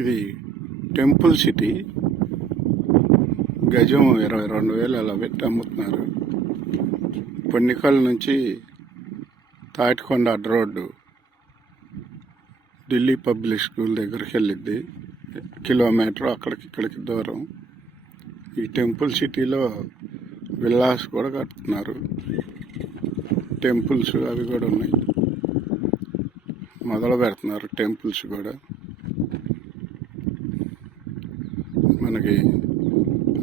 ఇది temple city. గజం 22,000 అలా పెట్టి అమ్ముతున్నారు. పొన్నికల్ నుంచి తాటికొండ అడ్డ రోడ్డు ఢిల్లీ పబ్లిక్ స్కూల్ దగ్గరికి వెళ్ళిద్ది. కిలోమీటర్ అక్కడికి ఇక్కడికి దూరం. ఈ టెంపుల్ సిటీలో విల్లాస్ కూడా కడుతున్నారు. టెంపుల్స్ అవి కూడా ఉన్నాయి. మొదలు పెడుతున్నారు టెంపుల్స్ కూడా. మనకి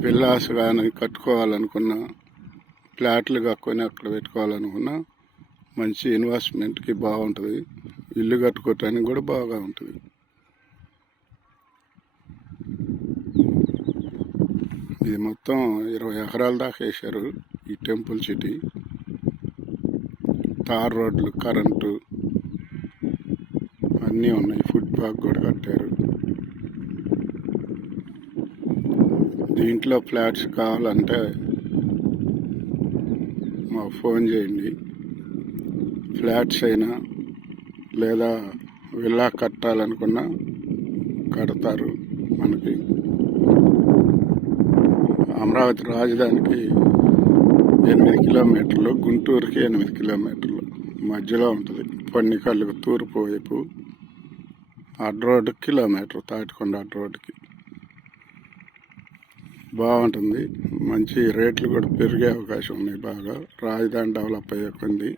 విల్లాస్ కానీ కట్టుకోవాలనుకున్నా, ఫ్లాట్లు కట్టుకొని అక్కడ పెట్టుకోవాలనుకున్నా మంచి ఇన్వెస్ట్మెంట్కి బాగుంటుంది. ఇల్లు కట్టుకోవటానికి కూడా బాగా ఉంటుంది. ఇది మొత్తం 20 ఎకరాల దాకా వేశారు ఈ టెంపుల్ సిటీ. తార్ రోడ్లు, కరెంటు అన్నీ ఉన్నాయి. ఫుడ్ పార్క్ కూడా కట్టారు. దీంట్లో ఫ్లాట్స్ కావాలంటే మాకు ఫోన్ చేయండి. ఫ్లాట్స్ అయినా లేదా విల్లా కట్టాలనుకున్నా కడతారు. మనకి అమరావతి రాజధానికి 8 కిలోమీటర్లు, గుంటూరుకి 8 కిలోమీటర్లు మధ్యలో ఉంటుంది. పొన్నికల్లుకు తూర్పు వైపు. అడ్డ రోడ్డుకి కిలోమీటర్, తాటికొండ అడ్డ రోడ్డుకి. బాగుంటుంది. మంచి రేట్లు కూడా పెరిగే అవకాశం ఉన్నాయి. బాగా రాజధాని డెవలప్ అయ్యే కొంది.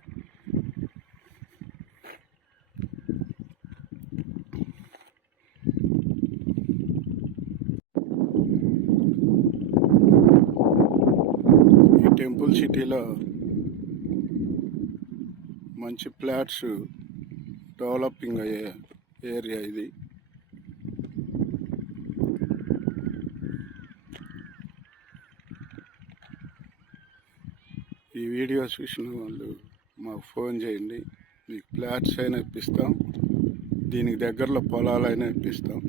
ఈ టెంపుల్ సిటీలో మంచి ఫ్లాట్స్ డెవలపింగ్ అయ్యే ఏరియా ఇది. ఈ వీడియో చూసిన వాళ్ళు మాకు ఫోన్ చేయండి. మీకు ఫ్లాట్స్ అయినా ఇప్పిస్తాం. దీనికి దగ్గరలో పొలాలైనా ఇప్పిస్తాం.